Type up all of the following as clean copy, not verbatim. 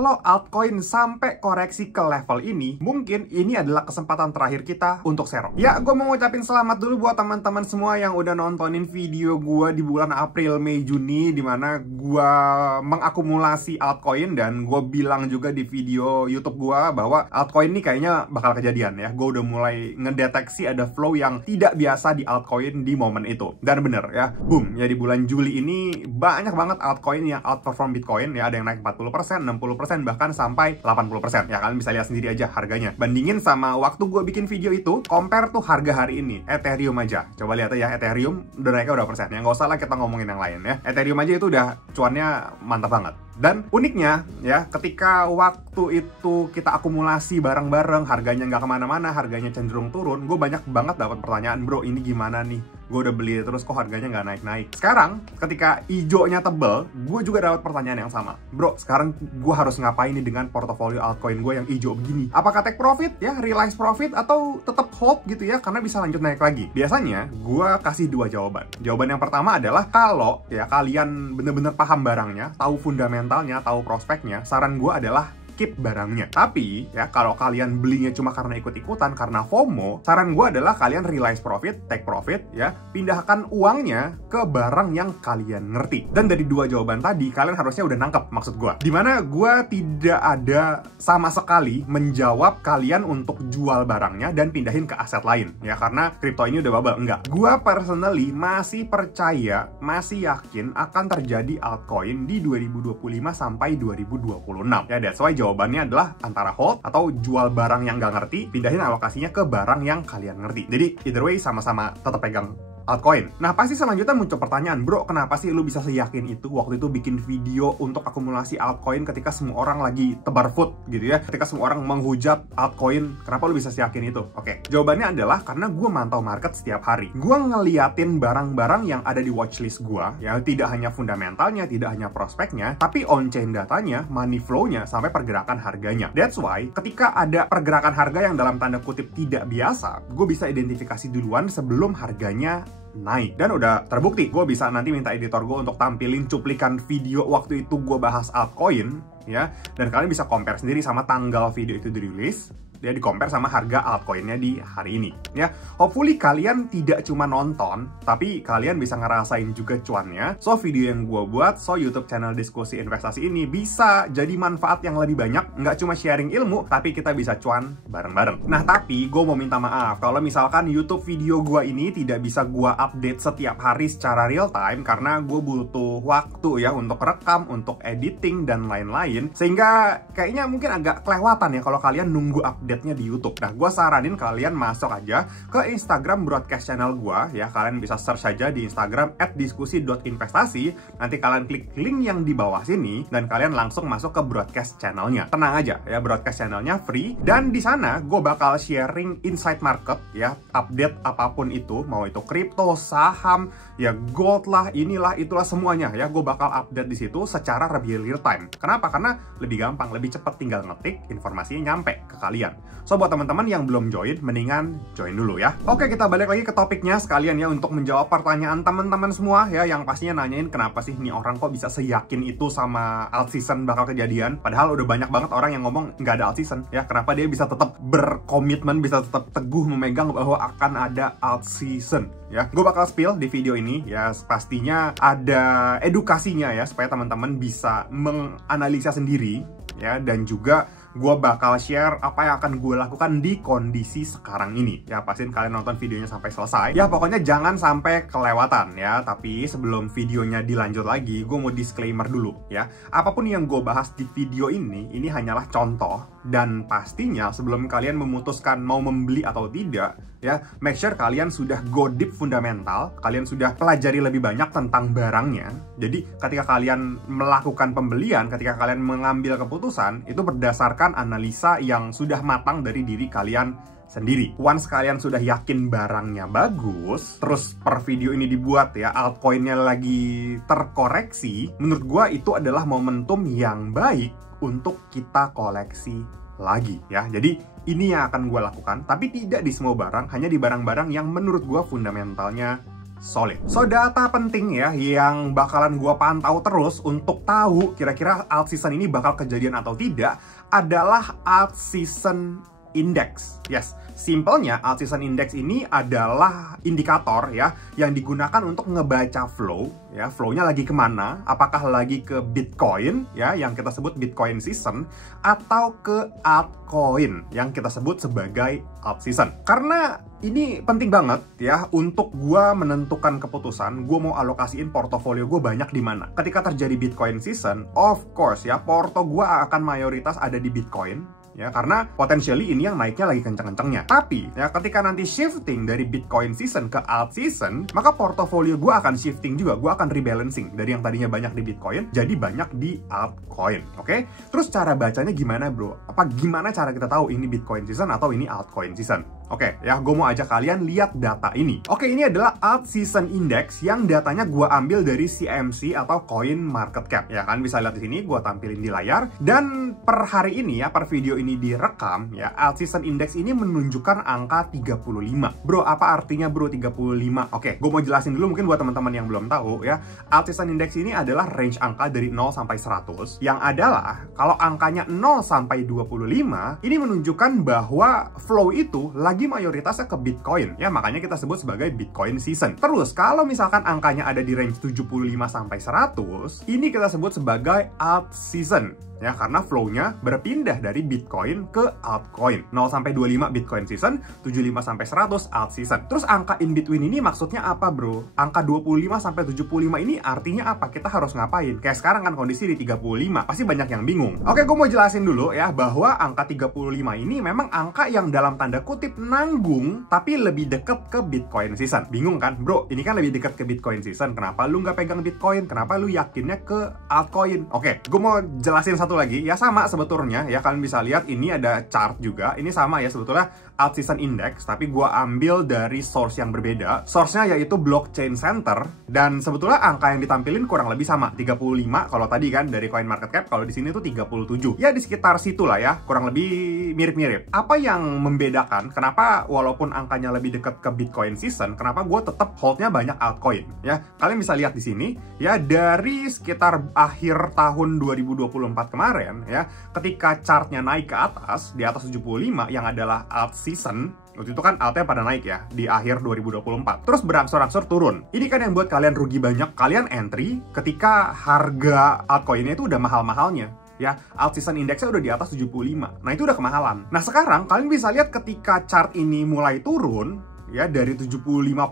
kalau altcoin sampai koreksi ke level ini, mungkin ini adalah kesempatan terakhir kita untuk sero. Ya, gue mau ngucapin selamat dulu buat teman-teman semua yang udah nontonin video gue di bulan April, Mei, Juni, dimana gue mengakumulasi altcoin, dan gue bilang juga di video YouTube gue bahwa altcoin ini kayaknya bakal kejadian ya. Gue udah mulai ngedeteksi ada flow yang tidak biasa di altcoin di momen itu. Dan bener ya, boom, ya di bulan Juli ini banyak banget altcoin yang outperform Bitcoin ya. Ada yang naik 40%, 60%, bahkan sampai 80%. Ya, kalian bisa lihat sendiri aja harganya. Bandingin sama waktu gue bikin video itu, compare tuh harga hari ini, Ethereum aja. Coba lihat ya, Ethereum udah naiknya berapa persen. Ya, nggak usah lah kita ngomongin yang lain ya. Ethereum aja itu udah cuannya mantap banget. Dan uniknya ya, ketika waktu itu kita akumulasi bareng-bareng, harganya nggak kemana-mana, harganya cenderung turun, gue banyak banget dapat pertanyaan, bro ini gimana nih? Gue udah beli terus kok harganya nggak naik-naik. Sekarang ketika hijaunya tebel, gue juga dapat pertanyaan yang sama. Bro, sekarang gue harus ngapain nih dengan portofolio altcoin gue yang hijau begini? Apakah take profit ya, realize profit, atau tetap hold gitu ya, karena bisa lanjut naik lagi? Biasanya gue kasih dua jawaban. Jawaban yang pertama adalah kalau ya kalian bener-bener paham barangnya, tahu fundamentalnya, tahu prospeknya, saran gue adalah keep barangnya. Tapi ya kalau kalian belinya cuma karena ikut-ikutan, karena FOMO, saran gue adalah kalian realize profit, take profit ya, pindahkan uangnya ke barang yang kalian ngerti. Dan dari dua jawaban tadi, kalian harusnya udah nangkep maksud gue. Dimana gue tidak ada sama sekali menjawab kalian untuk jual barangnya dan pindahin ke aset lain ya, karena crypto ini udah bubble. Enggak. Gue personally masih percaya, masih yakin akan terjadi altcoin di 2025 sampai 2026 ya. That's why jawabannya adalah antara hold atau jual barang yang nggak ngerti, pindahin alokasinya ke barang yang kalian ngerti. Jadi either way sama-sama tetap pegang altcoin. Nah, pasti selanjutnya muncul pertanyaan, bro, kenapa sih lu bisa seyakin itu waktu itu bikin video untuk akumulasi altcoin ketika semua orang lagi tebar food gitu ya, ketika semua orang menghujat altcoin, kenapa lu bisa seyakin itu? Oke, jawabannya adalah karena gue mantau market setiap hari. Gue ngeliatin barang-barang yang ada di watchlist gue ya, tidak hanya fundamentalnya, tidak hanya prospeknya, tapi on-chain datanya, money flow-nya, sampai pergerakan harganya. That's why ketika ada pergerakan harga yang dalam tanda kutip tidak biasa, gue bisa identifikasi duluan sebelum harganya naik. Dan udah terbukti, gue bisa nanti minta editor gue untuk tampilin cuplikan video waktu itu gue bahas altcoin ya, dan kalian bisa compare sendiri sama tanggal video itu dirilis, dia di-compare sama harga altcoinnya di hari ini ya. Hopefully kalian tidak cuma nonton, tapi kalian bisa ngerasain juga cuannya. So video yang gue buat, so YouTube channel Diskusi Investasi ini bisa jadi manfaat yang lebih banyak, nggak cuma sharing ilmu, tapi kita bisa cuan bareng-bareng. Nah, tapi gue mau minta maaf kalau misalkan YouTube video gue ini tidak bisa gue update setiap hari secara real time, karena gue butuh waktu ya untuk rekam, untuk editing, dan lain-lain, sehingga kayaknya mungkin agak kelewatan ya kalau kalian nunggu update-nya di YouTube. Nah, gue saranin kalian masuk aja ke Instagram broadcast channel gue ya. Kalian bisa search aja di Instagram @diskusi.investasi. Nanti kalian klik link yang di bawah sini dan kalian langsung masuk ke broadcast channelnya. Tenang aja ya, broadcast channelnya free, dan di sana gue bakal sharing insight market ya, update apapun itu, mau itu kripto, saham, ya gold lah, inilah, itulah, semuanya ya. Gue bakal update di situ secara lebih real time. Kenapa? Karena lebih gampang, lebih cepat, tinggal ngetik, informasinya nyampe ke kalian. So, buat teman-teman yang belum join, mendingan join dulu ya. Oke, kita balik lagi ke topiknya sekalian ya, untuk menjawab pertanyaan teman-teman semua ya, yang pastinya nanyain kenapa sih nih orang kok bisa seyakin itu sama alt season bakal kejadian. Padahal udah banyak banget orang yang ngomong nggak ada alt season ya. Kenapa dia bisa tetap berkomitmen, bisa tetap teguh memegang bahwa akan ada alt season ya. Gue bakal spill di video ini ya, pastinya ada edukasinya ya, supaya teman-teman bisa menganalisa sendiri ya, dan juga gue bakal share apa yang akan gue lakukan di kondisi sekarang ini ya. Pastiin kalian nonton videonya sampai selesai ya, pokoknya jangan sampai kelewatan ya. Tapi sebelum videonya dilanjut lagi, gue mau disclaimer dulu ya, apapun yang gue bahas di video ini hanyalah contoh, dan pastinya sebelum kalian memutuskan mau membeli atau tidak ya, make sure kalian sudah go deep fundamental, kalian sudah pelajari lebih banyak tentang barangnya. Jadi ketika kalian melakukan pembelian, ketika kalian mengambil keputusan, itu berdasarkan analisa yang sudah matang dari diri kalian sendiri. Once kalian sudah yakin barangnya bagus, terus per video ini dibuat ya, altcoinnya lagi terkoreksi, menurut gua itu adalah momentum yang baik untuk kita koleksi lagi ya. Jadi ini yang akan gue lakukan, tapi tidak di semua barang, hanya di barang-barang yang menurut gue fundamentalnya solid. So, data penting ya yang bakalan gua pantau terus untuk tahu kira-kira alt season ini bakal kejadian atau tidak adalah alt season index. Yes, simpelnya alt season index ini adalah indikator ya yang digunakan untuk ngebaca flow ya, flow-nya lagi kemana, apakah lagi ke Bitcoin ya yang kita sebut Bitcoin season atau ke altcoin yang kita sebut sebagai alt season. Karena ini penting banget ya untuk gua menentukan keputusan gua mau alokasiin portofolio gua banyak di mana. Ketika terjadi Bitcoin season, of course ya porto gua akan mayoritas ada di Bitcoin. Ya, karena potentially ini yang naiknya lagi kenceng-kencengnya. Tapi, ya ketika nanti shifting dari Bitcoin season ke alt season, maka portofolio gue akan shifting juga. Gue akan rebalancing dari yang tadinya banyak di Bitcoin, jadi banyak di altcoin. Oke? Terus cara bacanya gimana, bro? Gimana cara kita tahu ini Bitcoin season atau ini altcoin season? Oke, ya gue mau ajak kalian lihat data ini. Oke, ini adalah alt season index yang datanya gue ambil dari CMC atau Coin Market Cap. Ya kan, bisa lihat di sini, gue tampilin di layar. Dan per hari ini ya, per video ini direkam ya, alt season index ini menunjukkan angka 35. Bro, apa artinya bro 35? Oke, gue mau jelasin dulu mungkin buat teman-teman yang belum tahu ya. Alt season index ini adalah range angka dari 0 sampai 100 yang adalah kalau angkanya 0 sampai 25 ini menunjukkan bahwa flow itu lagi mayoritasnya ke Bitcoin ya, makanya kita sebut sebagai Bitcoin season. Terus kalau misalkan angkanya ada di range 75 sampai 100, ini kita sebut sebagai alt season. Ya, karena flow-nya berpindah dari Bitcoin ke altcoin. 0 sampai 25 Bitcoin season, 75 sampai 100 alt season. Terus angka in between ini maksudnya apa, bro? Angka 25 sampai 75 ini artinya apa? Kita harus ngapain? Kayak sekarang kan kondisi di 35. Pasti banyak yang bingung. Oke, gue mau jelasin dulu ya bahwa angka 35 ini memang angka yang dalam tanda kutip nanggung tapi lebih deket ke Bitcoin season. Bingung kan? Bro, ini kan lebih deket ke Bitcoin season. Kenapa lu nggak pegang Bitcoin? Kenapa lu yakinnya ke altcoin? Oke, gue mau jelasin satu lagi ya, sama sebetulnya ya, kalian bisa lihat ini ada chart juga, ini sama ya sebetulnya alt season index, tapi gua ambil dari source yang berbeda. Source-nya yaitu Blockchain Center, dan sebetulnya angka yang ditampilin kurang lebih sama, 35 kalau tadi kan dari Coin Market Cap, kalau di sini tuh 37. Ya di sekitar situ lah ya, kurang lebih mirip-mirip. Apa yang membedakan kenapa walaupun angkanya lebih dekat ke Bitcoin season, kenapa gua tetap holdnya banyak altcoin ya? Kalian bisa lihat di sini ya, dari sekitar akhir tahun 2024 kemarin ya, ketika chartnya naik ke atas, di atas 75 yang adalah alt season, waktu itu kan altnya pada naik ya di akhir 2024, terus berangsur-angsur turun. Ini kan yang buat kalian rugi banyak. Kalian entry ketika harga altcoinnya itu udah mahal-mahalnya ya, alt season indexnya udah di atas 75. Nah itu udah kemahalan. Nah sekarang kalian bisa lihat ketika chart ini mulai turun ya, dari 75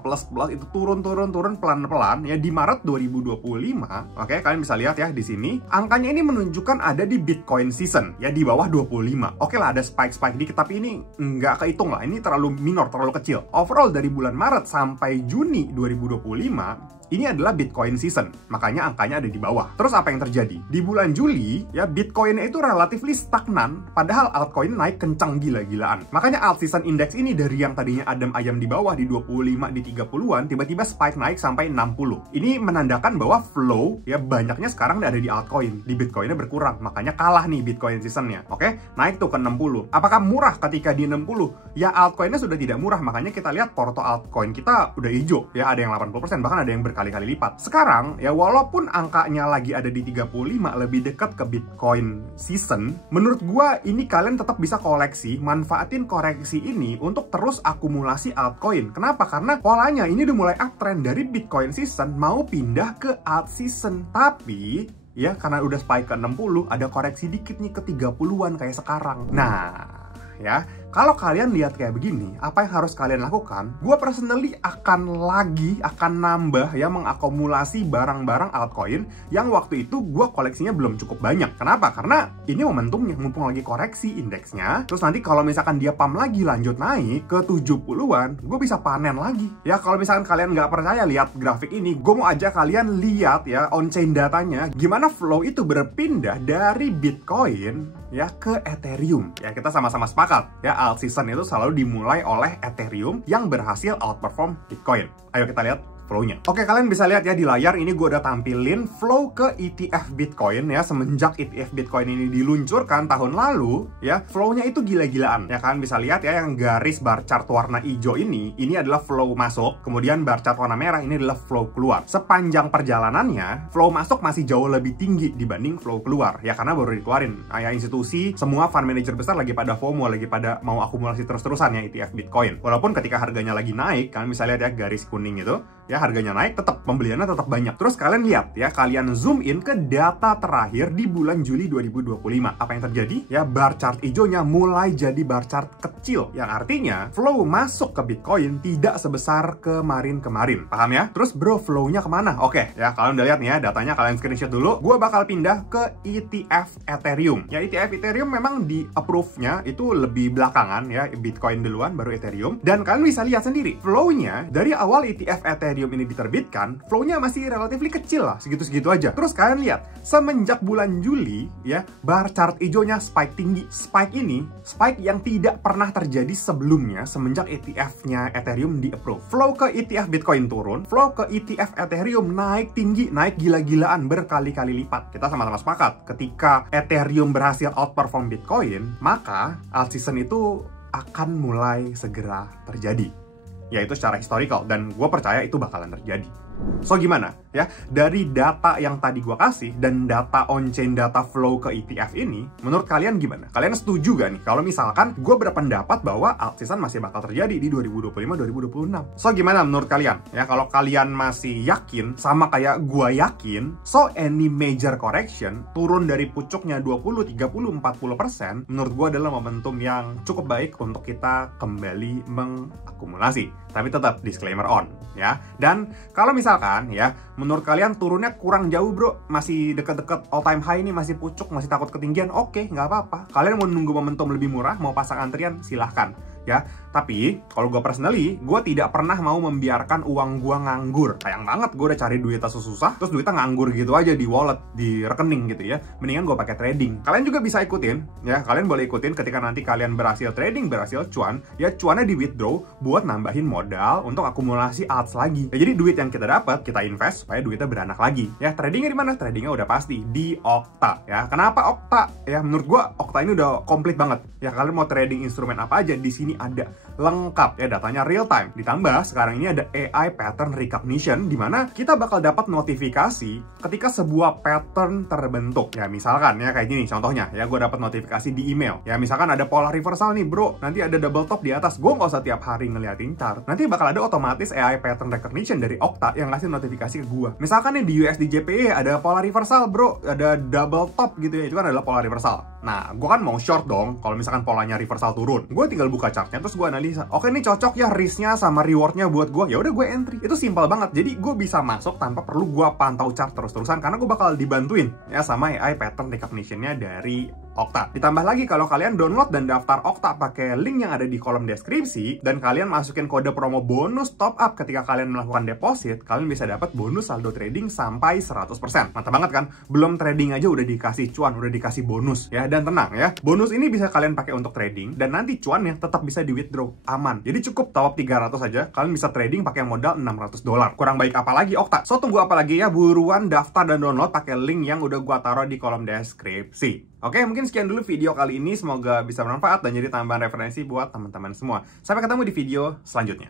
plus itu turun pelan-pelan ya di Maret 2025. Oke, kalian bisa lihat ya di sini angkanya ini menunjukkan ada di Bitcoin season ya, di bawah 25. Oke lah, ada spike dikit, tapi ini nggak kehitung lah, ini terlalu minor, terlalu kecil. Overall dari bulan Maret sampai Juni 2025 ini adalah Bitcoin season, makanya angkanya ada di bawah. Terus apa yang terjadi? Di bulan Juli, ya Bitcoinnya itu relatively stagnan, padahal altcoin naik kencang gila-gilaan. Makanya alt season index ini dari yang tadinya adem ayam di bawah di 25, di 30-an, tiba-tiba spike naik sampai 60. Ini menandakan bahwa flow, ya banyaknya sekarang ada di altcoin. Di Bitcoinnya berkurang, makanya kalah nih Bitcoin seasonnya. Oke, naik tuh ke 60. Apakah murah ketika di 60? Ya altcoinnya sudah tidak murah, makanya kita lihat porto altcoin kita udah hijau. Ya ada yang 80%, bahkan ada yang berkali-kali lipat. Sekarang ya walaupun angkanya lagi ada di 35, lebih dekat ke Bitcoin season, menurut gua ini kalian tetap bisa koleksi, manfaatin koreksi ini untuk terus akumulasi altcoin. Kenapa? Karena polanya ini udah mulai uptrend dari Bitcoin season mau pindah ke alt season. Tapi ya karena udah spike ke 60, ada koreksi dikit nih ke 30-an kayak sekarang. Nah, ya kalau kalian lihat kayak begini, apa yang harus kalian lakukan? Gue personally akan nambah ya, mengakumulasi barang-barang altcoin yang waktu itu gue koleksinya belum cukup banyak. Kenapa? Karena ini momentumnya, mumpung lagi koreksi indeksnya. Terus nanti kalau misalkan dia pump lagi lanjut naik ke 70-an, gue bisa panen lagi. Ya kalau misalkan kalian nggak percaya lihat grafik ini, gue mau ajak kalian lihat ya on-chain datanya, gimana flow itu berpindah dari Bitcoin ya ke Ethereum. Ya kita sama-sama sepakat ya, alt season itu selalu dimulai oleh Ethereum yang berhasil outperform Bitcoin. Ayo kita lihat flow-nya. Oke, kalian bisa lihat ya di layar ini gue udah tampilin flow ke ETF Bitcoin ya. Semenjak ETF Bitcoin ini diluncurkan tahun lalu ya, flow-nya itu gila-gilaan ya. Kalian bisa lihat ya, yang garis bar chart warna hijau ini adalah flow masuk, kemudian bar chart warna merah ini adalah flow keluar. Sepanjang perjalanannya, flow masuk masih jauh lebih tinggi dibanding flow keluar ya, karena baru dikeluarin. Ya, institusi, semua fund manager besar lagi pada FOMO, lagi pada mau akumulasi terus-terusan ya ETF Bitcoin. Walaupun ketika harganya lagi naik, kalian bisa lihat ya garis kuning itu ya, harganya naik, tetap pembeliannya tetap banyak. Terus kalian lihat ya, kalian zoom in ke data terakhir di bulan Juli 2025. Apa yang terjadi? Ya, bar chart hijaunya mulai jadi bar chart kecil, yang artinya flow masuk ke Bitcoin tidak sebesar kemarin-kemarin. Paham ya? Terus bro, flow-nya kemana? Oke ya, kalian udah lihat nih ya datanya, kalian screenshot dulu. Gue bakal pindah ke ETF Ethereum. Ya, ETF Ethereum memang di approve-nya itu lebih belakangan ya, Bitcoin duluan baru Ethereum. Dan kalian bisa lihat sendiri, flow-nya dari awal ETF Ethereum ini diterbitkan, flow-nya masih relatif kecil lah, segitu-segitu aja. Terus kalian lihat, semenjak bulan Juli ya, bar chart hijaunya spike tinggi. Spike ini, spike yang tidak pernah terjadi sebelumnya semenjak ETF-nya Ethereum di-approve. Flow ke ETF Bitcoin turun, flow ke ETF Ethereum naik tinggi, naik gila-gilaan berkali-kali lipat. Kita sama-sama sepakat, ketika Ethereum berhasil outperform Bitcoin, maka alt season itu akan mulai segera terjadi. Yaitu secara historical, dan gue percaya itu bakalan terjadi. So gimana ya, dari data yang tadi gue kasih dan data on-chain data flow ke ETF ini, menurut kalian gimana? Kalian setuju gak nih kalau misalkan gue berpendapat bahwa alt season masih bakal terjadi di 2025-2026? So gimana menurut kalian? Ya, kalau kalian masih yakin sama kayak gue yakin, so any major correction turun dari pucuknya 20, 30, 40%, menurut gue adalah momentum yang cukup baik untuk kita kembali mengakumulasi. Tapi tetap disclaimer on ya. Dan kalau misalkan ya, menurut kalian turunnya kurang jauh bro, masih deket-deket all time high ini, masih pucuk, masih takut ketinggian, oke, nggak apa-apa. Kalian mau nunggu momentum lebih murah, mau pasang antrian, silahkan ya. Tapi kalau gue personally, gue tidak pernah mau membiarkan uang gue nganggur. Sayang banget, gue udah cari duitnya susah, terus duitnya nganggur gitu aja di wallet, di rekening gitu ya. Mendingan gue pakai trading. Kalian juga bisa ikutin ya, kalian boleh ikutin ketika nanti kalian berhasil trading, berhasil cuan ya, cuannya di withdraw buat nambahin modal untuk akumulasi alts lagi ya. Jadi duit yang kita dapat, kita invest supaya duitnya beranak lagi ya. Tradingnya di mana? Tradingnya udah pasti di Okta ya. Kenapa Okta? Ya, menurut gue Okta ini udah komplit banget ya. Kalian mau trading instrumen apa aja, di sini ada lengkap ya, datanya real time. Ditambah sekarang ini ada AI pattern recognition, dimana kita bakal dapat notifikasi ketika sebuah pattern terbentuk ya. Misalkan ya kayak gini contohnya ya, gue dapat notifikasi di email ya, misalkan ada pola reversal nih bro, nanti ada double top di atas. Gue nggak usah tiap hari ngeliatin chart, nanti bakal ada otomatis AI pattern recognition dari Okta yang ngasih notifikasi ke gue. Misalkan nih di USD JPY ada pola reversal bro, ada double top gitu ya, itu kan adalah pola reversal. Nah, gue kan mau short dong kalau misalkan polanya reversal turun. Gue tinggal buka chartnya, terus gue analisa, oke ini cocok ya risknya sama rewardnya buat gue, ya udah gue entry. Itu simpel banget. Jadi gue bisa masuk tanpa perlu gue pantau chart terus-terusan, karena gue bakal dibantuin ya sama AI pattern recognition-nya dari Okta. Ditambah lagi kalau kalian download dan daftar Okta pakai link yang ada di kolom deskripsi, dan kalian masukin kode promo bonus top up ketika kalian melakukan deposit, kalian bisa dapat bonus saldo trading sampai 100%. Mantap banget kan? Belum trading aja udah dikasih cuan, udah dikasih bonus ya. Dan tenang ya, bonus ini bisa kalian pakai untuk trading, dan nanti cuannya tetap bisa di withdraw aman. Jadi cukup top up 300 aja, kalian bisa trading pakai modal $600. Kurang baik apa lagi Okta? So tunggu apa lagi ya, buruan daftar dan download pakai link yang udah gua taruh di kolom deskripsi. Oke, mungkin sekian dulu video kali ini. Semoga bisa bermanfaat dan jadi tambahan referensi buat teman-teman semua. Sampai ketemu di video selanjutnya.